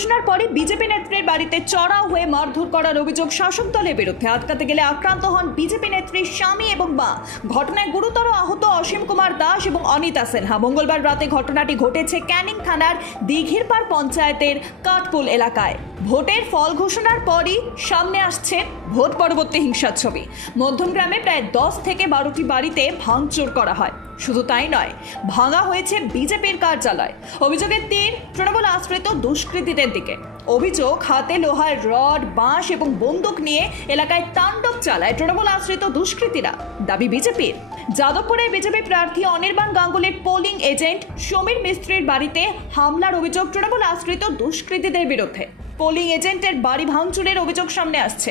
ঘোষণার পরে বিজেপি নেত্রীর বাড়িতে চড়াও হয়ে মারধর করার অভিযোগ শাসক দলের বিরুদ্ধে। আটকাতে গেলে আক্রান্ত হন বিজেপি নেত্রীর স্বামী এবং মা। ঘটনায় গুরুতর আহত অসীম কুমার দাস এবং অনিতা সিনহা। মঙ্গলবার রাতে ঘটনাটি ঘটেছে ক্যানিং থানার দিঘিরপাড় পঞ্চায়েতের কাঠপুল এলাকায়। ভোটের ফল ঘোষণার পরই সামনে আসছে ভোট পরবর্তী হিংসার ছবি। মধ্যমগ্রামে প্রায় দশ থেকে বারোটি বাড়িতে ভাঙচুর করা হয়। শুধু তাই নয়, ভাঙা হয়েছে বিজেপির কার্যালয়। অভিযোগের তীর তৃণমূল আশ্রিত দুষ্কৃতীদের দিকে। অভিযোগ, হাতে লোহার রড, বাঁশ এবং বন্দুক নিয়ে এলাকায় তাণ্ডব চালায় তৃণমূল আশ্রিত দুষ্কৃতীরা। দাবি বিজেপির। যাদবপুরের বিজেপি প্রার্থী অনির্বাণ গাঙ্গুলির পোলিং এজেন্ট সমীর মিস্ত্রির বাড়িতে হামলার অভিযোগ তৃণমূল আশ্রিত দুষ্কৃতীদের বিরুদ্ধে। পোলিং এজেন্টের বাড়ি ভাঙচুরের অভিযোগ সামনে আসছে।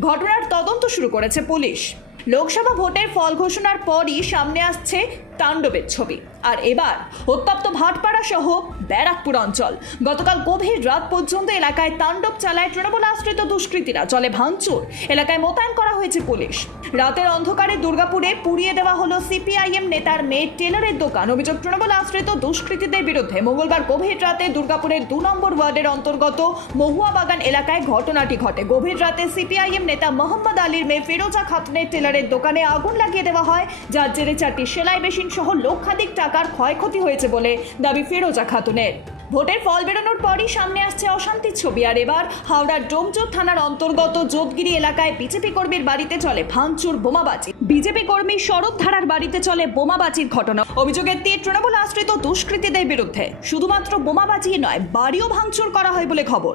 ঘটনার তদন্ত শুরু করেছে পুলিশ। লোকসভা ভোটের ফল ঘোষণার পরই সামনে আসছে তাণ্ডবের ছবি। আর এবার উত্তপ্ত ভাটপাড়া সহ ব্যারাকপুর অঞ্চল। গতকাল গভীর রাত পর্যন্ত এলাকায় তাণ্ডব চালায় তৃণমূল আশ্রিত দুষ্কৃতীরা। চলে ভাঙচুর। এলাকায় মোতায়েন করা হয়েছে পুলিশ। রাতের অন্ধকারে দুর্গাপুরে পুড়িয়ে দেওয়া হলো সিপিআইএম নেতার মেয়ে টেলারের দোকান। অভিযোগ, তৃণমূল আশ্রিত দুষ্কৃতীদের বিরুদ্ধে মঙ্গলবার গভীর রাতে দুর্গাপুরের দু নম্বর ওয়ার্ডের অন্তর্গত মহুয়া বাগান এলাকায় ঘটনাটি ঘটে। গভীর রাতে সিপিআইএম নেতা মোহাম্মদ আলীর মেয়ে ফিরোজা খাতুনের টেলারের দোকানে আগুন লাগিয়ে দেওয়া হয়, যার জেরে চারটি সেলাই মেশিন সহ লক্ষাধিক টাকার ক্ষয়ক্ষতি হয়েছে বলে দাবি ফেরোজা খাতুনের। ভোটের ফল বেরোনোর পরই সামনে আসছে অশান্তির ছবি। আর এবার হাওড়ার ডোমচোর থানার অন্তর্গত যোধগিরি এলাকায় বিজেপি কর্মীর বাড়িতে চলে ভাঙচুর বোমাবাজি। বিজেপি কর্মী শরৎ ধারার বাড়িতে চলে বোমাবাজির ঘটনা। অভিযোগের তীর তৃণমূল আশ্রিত দুষ্কৃতীদের বিরুদ্ধে। শুধুমাত্র বোমাবাজি নয়, বাড়িও ভাঙচুর করা হয় বলে খবর।